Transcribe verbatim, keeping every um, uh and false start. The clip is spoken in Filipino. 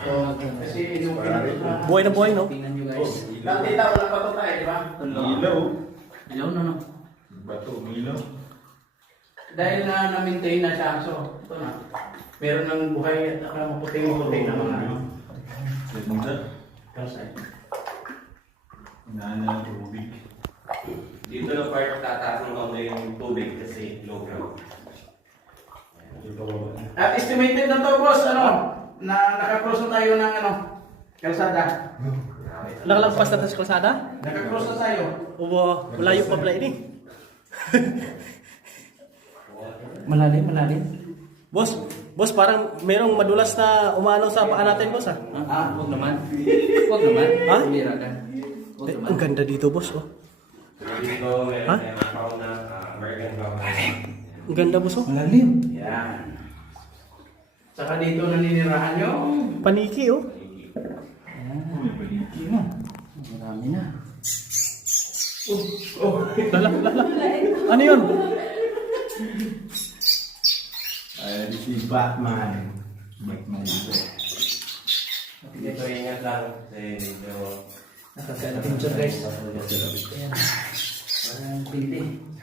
Kasi inumin ko sa... Buhay na buhay, no? Tingnan nyo guys. Dati tao lang pa ito tayo, di ba? Ilaw. Ilaw na no. Bato, ilaw. Dahil na na-maintain na siya, so ito na. Meron ng buhay at saka maputing-maputing na mga ano. Ganda. Kalsay. Nana ng tubig. Dito na part tataas ng kaunti yung tubig kasi low ground. At estimated na to, boss, ano? Na nakakross na tayo ng ano? Kalsada. Nakalagpas na tayo sa kalsada? Nakakross na tayo. Ubo, malayo pa pala ini. Malalim, malalim. Boss, boss, parang merong madulas na umano sa paa natin, boss, ah. Ah, huwag naman. Huwag naman. Ha? Bira ka. Huwag Eh, naman. ang ganda dito, boss, oh. Dito meron Ha? tayong fauna, uh, American fauna. Ang ganda, boss, oh. Malalim. Yan. Saka dito naninirahan yung... Paniki, oh. Marami na. Lala, lala. Ano yun? Ay, si Batman. Batman dito. Dito ingat lang kasi dito Nakasala picture guys. Ayan. Parang pinti.